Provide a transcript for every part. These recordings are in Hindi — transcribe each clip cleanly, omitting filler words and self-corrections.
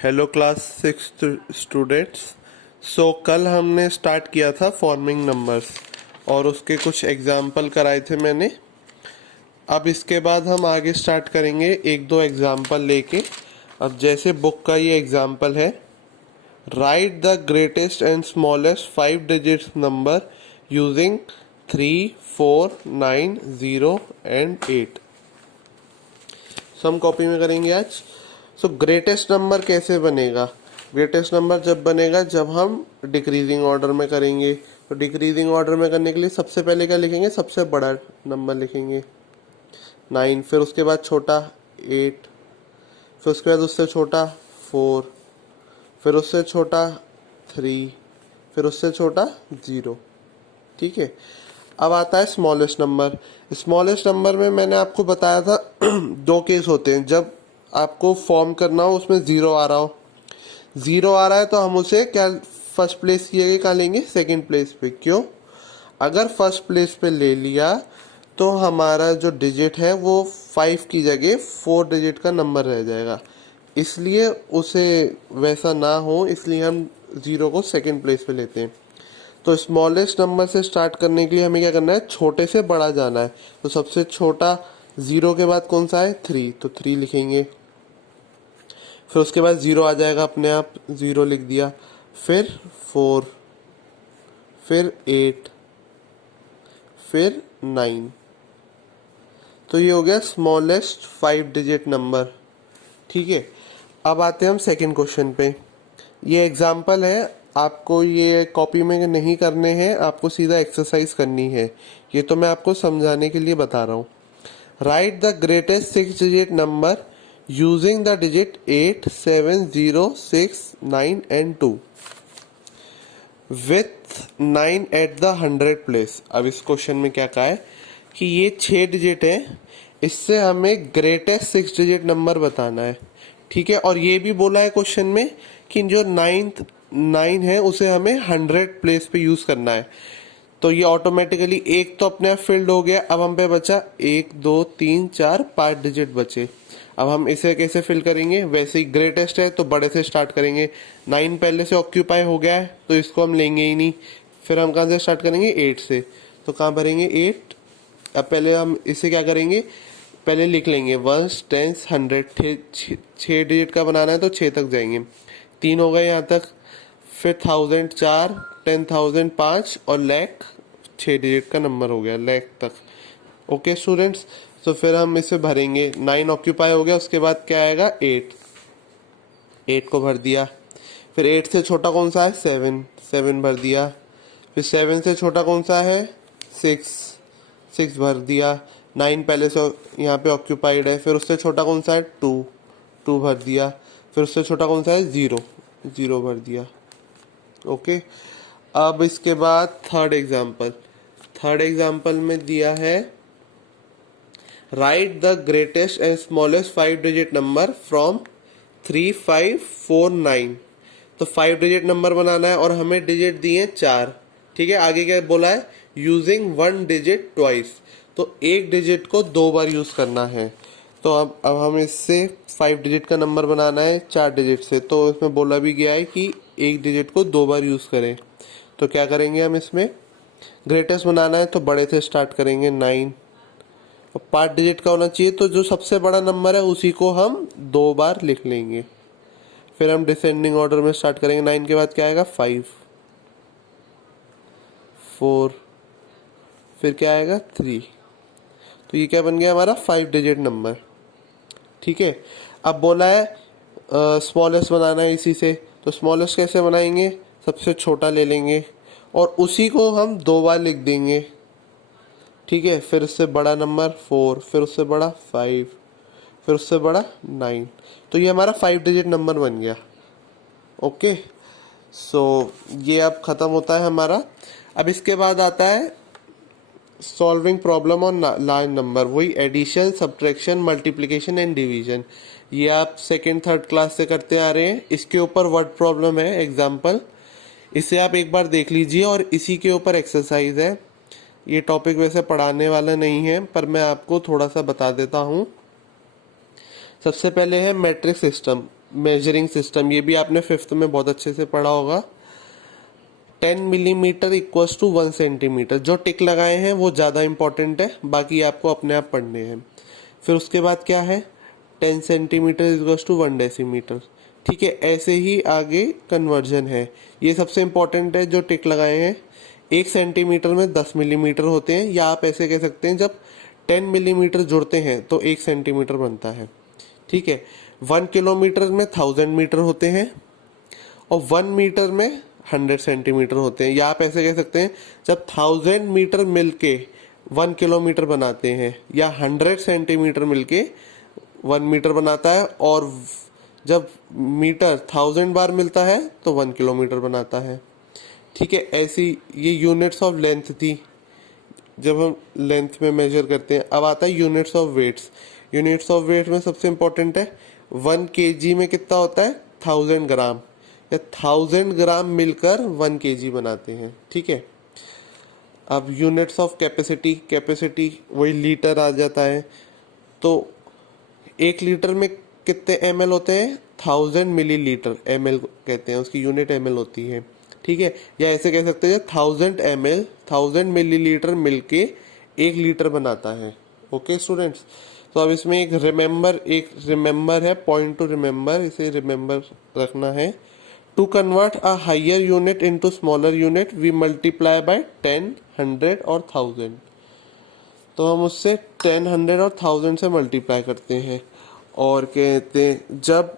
Hello class 6 students. कल हमने स्टार्ट किया था फॉर्मिंग नंबर्स और उसके कुछ एग्जाम्पल कराए थे मैंने। अब इसके बाद हम आगे स्टार्ट करेंगे एक दो एग्जाम्पल लेके। अब जैसे बुक का ये एग्जाम्पल है, right the greatest and smallest 5 digits number using 3, 4, 9, 0 and 8। हम कॉपी में करेंगे आज। ग्रेटेस्ट नंबर कैसे बनेगा? ग्रेटेस्ट नंबर जब बनेगा जब हम डिक्रीजिंग ऑर्डर में करेंगे। तो डिक्रीजिंग ऑर्डर में करने के लिए सबसे पहले क्या लिखेंगे? सबसे बड़ा नंबर लिखेंगे 9, फिर उसके बाद छोटा 8, फिर उसके बाद उससे छोटा 4, फिर उससे छोटा 3, फिर उससे छोटा 0। ठीक है। अब आता है स्मॉलेस्ट नंबर। स्मॉलेस्ट नंबर में मैंने आपको बताया था दो केस होते हैं। जब आपको फॉर्म करना हो उसमें जीरो आ रहा हो, जीरो आ रहा है तो हम उसे क्या फर्स्ट प्लेस किए कहाँ लेंगे? सेकंड प्लेस पे। क्यों? अगर फर्स्ट प्लेस पे ले लिया तो हमारा जो डिजिट है वो 5 की जगह 4 डिजिट का नंबर रह जाएगा, इसलिए उसे वैसा ना हो, इसलिए हम जीरो को सेकंड प्लेस पे लेते हैं। तो स्मॉलेस्ट नंबर से स्टार्ट करने के लिए हमें क्या करना है? छोटे से बड़ा जाना है। तो सबसे छोटा जीरो के बाद कौन सा है? 3, तो 3 लिखेंगे। फिर उसके बाद जीरो आ जाएगा अपने आप, जीरो लिख दिया। फिर 4, फिर 8, फिर 9। तो ये हो गया स्मॉलेस्ट 5 डिजिट नंबर। ठीक है। अब आते हैं हम सेकंड क्वेश्चन पे। ये एग्जाम्पल है, आपको ये कॉपी में नहीं करने हैं, आपको सीधा एक्सरसाइज करनी है। ये तो मैं आपको समझाने के लिए बता रहा हूँ। Right the greatest 6 digit number using the digit 8, 7, 0, 6, 9 and 2 with 9 at the 100 place. अब इस क्वेश्चन में क्या कहा है कि ये 6 डिजिट है, इससे हमें ग्रेटेस्ट 6 डिजिट नंबर बताना है। ठीक है। और ये भी बोला है क्वेश्चन में कि जो 9 है उसे हमें 100 प्लेस पे यूज करना है। तो ये ऑटोमेटिकली एक तो अपने आप फिल्ड हो गया। अब हम पे बचा 1, 2, 3, 4, 5 डिजिट बचे। अब हम इसे कैसे फिल करेंगे? वैसे ही ग्रेटेस्ट है तो बड़े से स्टार्ट करेंगे। 9 पहले से ऑक्यूपाई हो गया है तो इसको हम लेंगे ही नहीं। फिर हम कहाँ से स्टार्ट करेंगे? 8 से। तो कहाँ भरेंगे? 8। अब पहले हम इसे क्या करेंगे? पहले लिख लेंगे 1, 10, 100। 6 डिजिट का बनाना है तो 6 तक जाएंगे। 3 हो गए यहाँ तक। फिर 1000 4, 10,000 5 और लाख 6 डिजिट का नंबर हो गया, लाख तक। ओके स्टूडेंट्स, तो फिर हम इसे भरेंगे। 9 ऑक्यूपाई हो गया, उसके बाद क्या आएगा? 8। 8 को भर दिया। फिर 8 से छोटा कौन सा है? 7। 7 भर दिया। फिर 7 से छोटा कौन सा है? 6। 6 भर दिया। 9 पहले से यहाँ पे ऑक्यूपाइड है। फिर उससे छोटा कौन सा है? 2। 2 भर दिया। फिर उससे छोटा कौन सा है? 0। 0 भर दिया। ओके। अब इसके बाद थर्ड एग्जाम्पल। थर्ड एग्जाम्पल में दिया है right the greatest and smallest 5 digit number from 3, 5, 4, 9। तो 5 डिजिट नंबर बनाना है और हमें डिजिट दिए 4। ठीक है। आगे क्या बोला है? Using 1 digit twice. तो एक डिजिट को 2 बार यूज करना है। तो अब हम इससे 5 डिजिट का नंबर बनाना है 4 डिजिट से। तो इसमें बोला भी गया है कि एक डिजिट को 2 बार यूज करें। तो क्या करेंगे हम? इसमें ग्रेटेस्ट बनाना है तो बड़े से स्टार्ट करेंगे 9। 5 डिजिट का होना चाहिए तो जो सबसे बड़ा नंबर है उसी को हम 2 बार लिख लेंगे। फिर हम डिसेंडिंग ऑर्डर में स्टार्ट करेंगे। 9 के बाद क्या आएगा? 5, 4, फिर क्या आएगा? 3। तो ये क्या बन गया हमारा? 5 डिजिट नंबर। ठीक है। अब बोला है स्मॉलेस्ट बनाना है इसी से। तो स्मॉलेस्ट कैसे बनाएंगे? सबसे छोटा ले लेंगे और उसी को हम 2 बार लिख देंगे। ठीक है। फिर उससे बड़ा नंबर 4, फिर उससे बड़ा 5, फिर उससे बड़ा 9। तो ये हमारा 5 डिजिट नंबर बन गया। ओके। ये अब खत्म होता है हमारा। अब इसके बाद आता है solving problem on large number. वही addition, subtraction, multiplication and division. ये आप सेकेंड थर्ड क्लास से करते आ रहे हैं। इसके ऊपर वर्ड प्रॉब्लम है एग्जाम्पल, इसे आप एक बार देख लीजिए और इसी के ऊपर एक्सरसाइज है। ये टॉपिक वैसे पढ़ाने वाला नहीं है पर मैं आपको थोड़ा सा बता देता हूँ। सबसे पहले है मैट्रिक सिस्टम। मेजरिंग सिस्टम, ये भी आपने फिफ्थ में बहुत अच्छे से पढ़ा होगा। 10 मिलीमीटर इक्वल्स टू 1 सेंटीमीटर। जो टिक लगाए हैं वो ज़्यादा इंपॉर्टेंट है, बाकी आपको अपने आप पढ़ने हैं। फिर उसके बाद क्या है, 10 सेंटीमीटर इक्वल्स टू 1 डेसीमीटर। ठीक है, ऐसे ही आगे कन्वर्जन है, ये सबसे इंपॉर्टेंट है जो टिक लगाए हैं। 1 सेंटीमीटर में 10 मिलीमीटर होते हैं, या आप ऐसे कह सकते हैं जब 10 मिलीमीटर जुड़ते हैं तो 1 सेंटीमीटर बनता है। ठीक है, 1 किलोमीटर में 1000 मीटर होते हैं, और 1 मीटर में 100 सेंटीमीटर होते हैं। या आप ऐसे कह सकते हैं जब 1000 मीटर मिलके 1 किलोमीटर बनाते हैं, या 100 सेंटीमीटर मिलके 1 मीटर बनाता है, और जब मीटर 1000 बार मिलता है तो 1 किलोमीटर बनाता है। ठीक है, ऐसी ये यूनिट्स ऑफ लेंथ थी जब हम लेंथ में मेजर करते हैं। अब आता है units of weights. Units of weight में सबसे इंपॉर्टेंट है 1 केजी में कितना होता है, 1000 ग्राम, या 1000 ग्राम मिलकर 1 केजी बनाते हैं। ठीक है, अब यूनिट्स ऑफ कैपेसिटी, कैपेसिटी वही लीटर आ जाता है। तो 1 लीटर में कितने ml होते हैं, 1000 मिलीलीटर, ml कहते हैं, उसकी यूनिट ml होती है। ठीक है, या ऐसे कह सकते हैं 1000 ml, 1000 मिलीलीटर मिलके 1 लीटर बनाता है। ओके स्टूडेंट्स, तो अब इसमें एक रिमेंबर है, पॉइंट टू रिमेंबर, इसे रिमेंबर रखना है। To convert a higher unit into smaller unit we multiply by 10, 100 और 1000। तो हम उससे 10, 100 और 1000 से मल्टीप्लाई करते हैं। और कहते हैं जब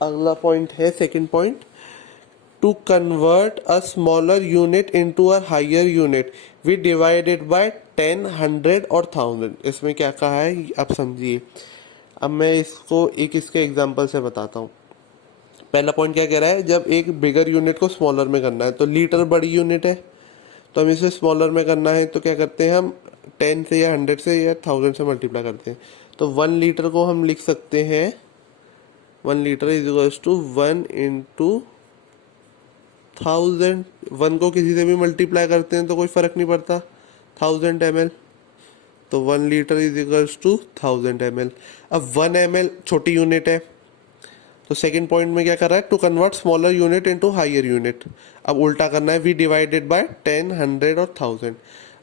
अगला पॉइंट है second point, to convert a smaller unit into a higher unit we divided by 10, 100 और 1000। इसमें क्या कहा है आप समझिए। अब मैं इसको एक इसके एग्जांपल से बताता हूँ। पहला पॉइंट क्या कह रहा है, जब एक बिगर यूनिट को स्मॉलर में करना है, तो लीटर बड़ी यूनिट है, तो हम इसे स्मॉलर में करना है तो क्या करते हैं हम 10 से या 100 से या 1000 से मल्टीप्लाई करते हैं। तो 1 लीटर को हम लिख सकते हैं 1 litre is equals to 1 into 1000। 1 को किसी से भी मल्टीप्लाई करते हैं तो कोई फर्क नहीं पड़ता, 1000 ml। तो 1 litre is equals to 1000 ml। अब 1 ml छोटी यूनिट है, तो सेकंड पॉइंट में क्या कर रहा है, to convert smaller unit into higher unit. अब उल्टा करना है, वी डिवाइडेड बाय 10, 100 और 1000।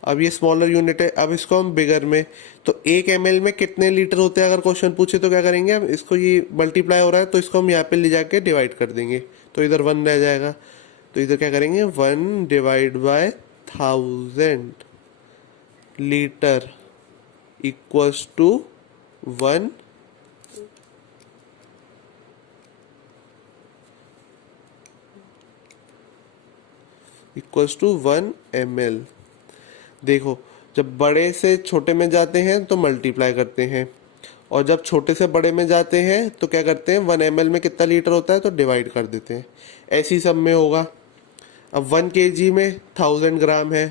अब ये स्मॉलर यूनिट है, अब इसको हम बिगर में, तो 1 ml में कितने लीटर होते हैं अगर क्वेश्चन पूछे तो क्या करेंगे, अब इसको ये मल्टीप्लाई हो रहा है तो इसको हम यहाँ पे ले जाके डिवाइड कर देंगे, तो इधर 1 रह जाएगा। तो इधर क्या करेंगे, 1 divide by 1000 litre equals to 1 equals to 1 ml। देखो, जब बड़े से छोटे में जाते हैं तो मल्टीप्लाई करते हैं, और जब छोटे से बड़े में जाते हैं तो क्या करते हैं, 1 ml में कितना लीटर होता है तो डिवाइड कर देते हैं। ऐसी सब में होगा। अब 1 kg में 1000 ग्राम है,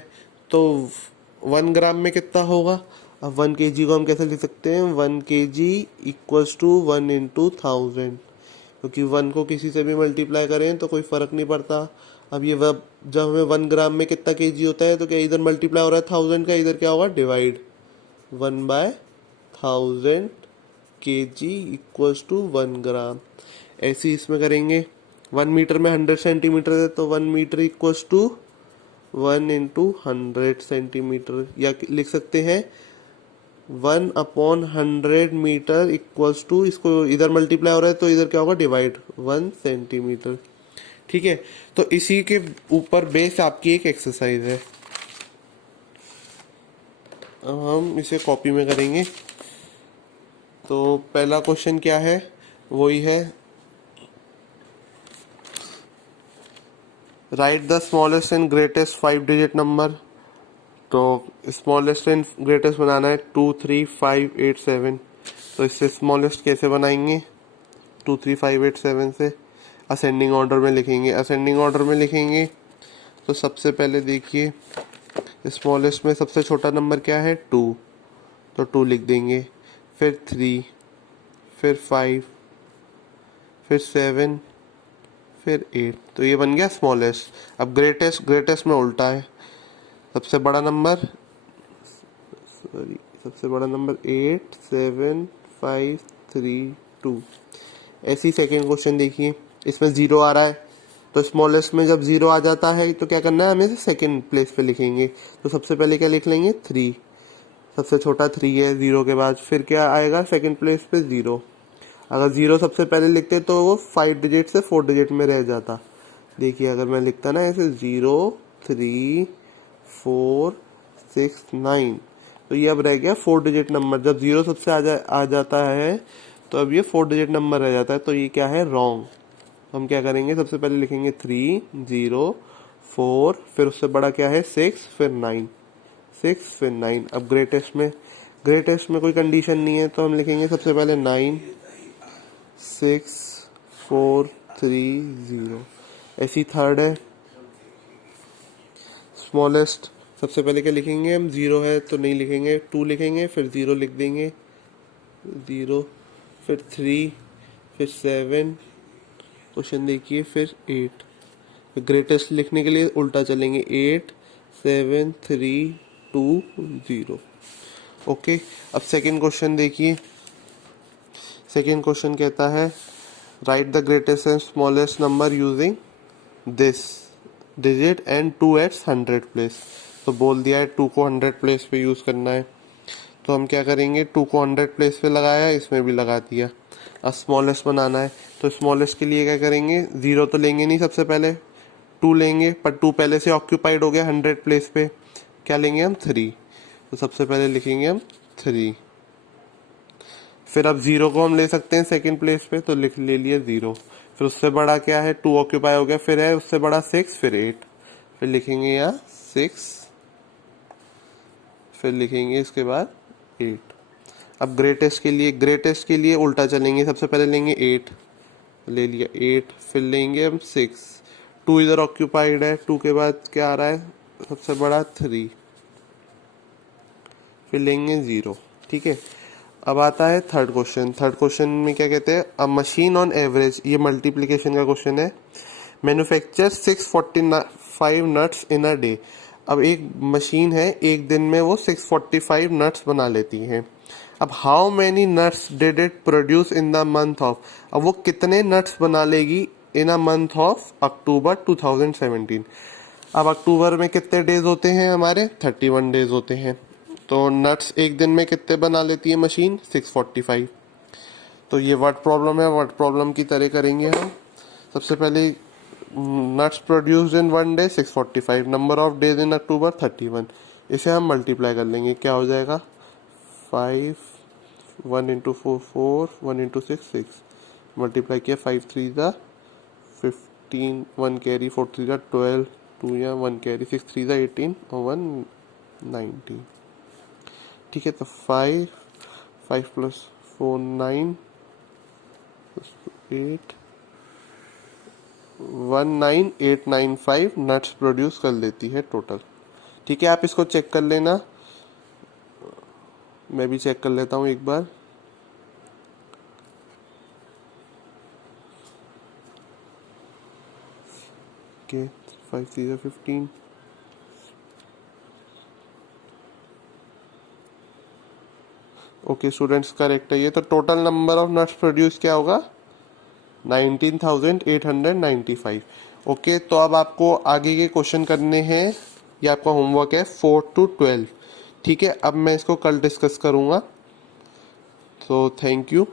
तो 1 ग्राम में कितना होगा। अब 1 kg को हम कैसे लिख सकते हैं, 1 kg इक्वल्स टू 1 इंटू 1000, क्योंकि 1 को किसी से भी मल्टीप्लाई करें तो कोई फ़र्क नहीं पड़ता। अब ये जब हमें 1 ग्राम में कितना केजी होता है तो क्या इधर मल्टीप्लाई हो रहा है 1000 का, इधर क्या होगा डिवाइड, 1/1000 केजी इक्वल्स टू 1 ग्राम। ऐसे ही इसमें करेंगे, 1 मीटर में 100 सेंटीमीटर है तो 1 metre equals to 1 into 100 centimetre, या लिख सकते हैं 1/100 मीटर इक्वल्स टू, इसको इधर मल्टीप्लाई हो रहा है तो इधर क्या होगा डिवाइड, 1 सेंटीमीटर। ठीक है, तो इसी के ऊपर बेस आपकी एक एक्सरसाइज है। अब हम इसे कॉपी में करेंगे। तो पहला क्वेश्चन क्या है, वही है, right the smallest and greatest 5 digit number. तो स्मॉलेस्ट एंड ग्रेटेस्ट बनाना है 2, 3, 5, 8, 7। तो इससे स्मॉलेस्ट कैसे बनाएंगे, 2, 3, 5, 8, 7 से असेंडिंग ऑर्डर में लिखेंगे। असेंडिंग ऑर्डर में लिखेंगे तो सबसे पहले देखिए, स्मॉलेस्ट में सबसे छोटा नंबर क्या है 2, तो 2 लिख देंगे, फिर 3, फिर 5, फिर 7, फिर 8। तो ये बन गया स्मॉलेस्ट। अब ग्रेटेस्ट में उल्टा है, सबसे बड़ा नंबर 8, 7, 5, 3, 2। ऐसी सेकेंड क्वेश्चन देखिए, इसमें 0 आ रहा है, तो स्मॉलेस्ट में जब 0 आ जाता है तो क्या करना है हमें, सेकेंड प्लेस पे लिखेंगे। तो सबसे पहले क्या लिख लेंगे, 3, सबसे छोटा 3 है 0 के बाद, फिर क्या आएगा सेकेंड प्लेस पे 0। अगर 0 सबसे पहले लिखते तो वो 5 डिजिट से 4 डिजिट में रह जाता। देखिए अगर मैं लिखता ना ऐसे 0 3 4 6 9, तो ये अब रह गया 4 डिजिट नंबर। जब 0 सबसे आ जाता है तो अब ये 4 डिजिट नंबर रह जाता है, तो ये क्या है, रॉन्ग। हम क्या करेंगे, सबसे पहले लिखेंगे 3 0 4, फिर उससे बड़ा क्या है 6, फिर 9, 6 फिर 9। अब ग्रेटेस्ट में कोई कंडीशन नहीं है, तो हम लिखेंगे सबसे पहले 9 6 4 3 0। ऐसी थर्ड है, स्मॉलेस्ट, सबसे पहले क्या लिखेंगे हम, 0 है तो नहीं लिखेंगे, 2 लिखेंगे, फिर 0 लिख देंगे 0, फिर 3, फिर 7, क्वेश्चन देखिए, फिर 8। ग्रेटेस्ट लिखने के लिए उल्टा चलेंगे, 8 7 3 2 0। ओके, अब सेकेंड क्वेश्चन देखिए। सेकेंड क्वेश्चन कहता है right the greatest and smallest number using this digit and 2 एट्स 100 place. तो बोल दिया है 2 को 100 प्लेस पे यूज करना है, तो हम क्या करेंगे, 2 को 100 प्लेस पे लगाया, इसमें भी लगा दिया। अब स्मॉलेस्ट बनाना है, तो स्मॉलेस्ट के लिए क्या करेंगे, 0 तो लेंगे नहीं, सबसे पहले 2 लेंगे, पर 2 पहले से ऑक्यूपाइड हो गया 100 प्लेस पे, क्या लेंगे हम, 3। तो सबसे पहले लिखेंगे हम 3। फिर अब 0 को हम ले सकते हैं सेकंड प्लेस पे, तो ले लिया 0। फिर उससे बड़ा क्या है, 2 ऑक्यूपाई हो गया, फिर है उससे बड़ा 6, फिर 8, फिर लिखेंगे यहाँ 6, फिर लिखेंगे इसके बाद 8। अब ग्रेटेस्ट के लिए उल्टा चलेंगे, सबसे पहले लेंगे 8, ले लिया 8, फिर लेंगे हम 6, 2 इधर ऑक्यूपाइड है, 2 के बाद क्या आ रहा है सबसे बड़ा 3, फिर लेंगे 0। ठीक है, अब आता है थर्ड क्वेश्चन। थर्ड क्वेश्चन में क्या कहते हैं, अ मशीन ऑन एवरेज, ये मल्टीप्लिकेशन का क्वेश्चन है, manufacture 645 nuts in a day. अब एक मशीन है, एक दिन में वो 645 नट्स बना लेती है। अब how many nuts did it produce in the month of, अब वो कितने नट्स बना लेगी इन अ मंथ ऑफ अक्टूबर 2017। अब अक्टूबर में कितने डेज होते हैं हमारे, 31 डेज होते हैं, तो नट्स एक दिन में कितने बना लेती है मशीन, 645। तो ये वर्ड प्रॉब्लम है, वर्ड प्रॉब्लम की तरह करेंगे हम। सबसे पहले nuts produced in one day 645, number of days in October 31, इसे हम मल्टीप्लाई कर लेंगे, क्या हो जाएगा 5, 1 इंटू 4 4, 1 इंटू 6 6, मल्टीप्लाई किया 5 3 ज़ा 15, 1 कैरी 4 3 ज़ा 12, 2 या 1 कैरी 6 3 ज़ा 18 और 1 19। ठीक है, तो 5 प्लस 4 9 8 19895 नट्स प्रोड्यूस कर लेती है टोटल। ठीक है, आप इसको चेक कर लेना, मैं भी चेक कर लेता हूँ एक बार। ओके, 5 3 ज़ा 15, ओके स्टूडेंट्स करेक्ट है ये। तो total number of nuts produce क्या होगा, 19,895। ओके, तो अब आपको आगे के क्वेश्चन करने हैं, ये आपका होमवर्क है 4 to 12। ठीक है, अब मैं इसको कल डिस्कस करूँगा, तो थैंक यू।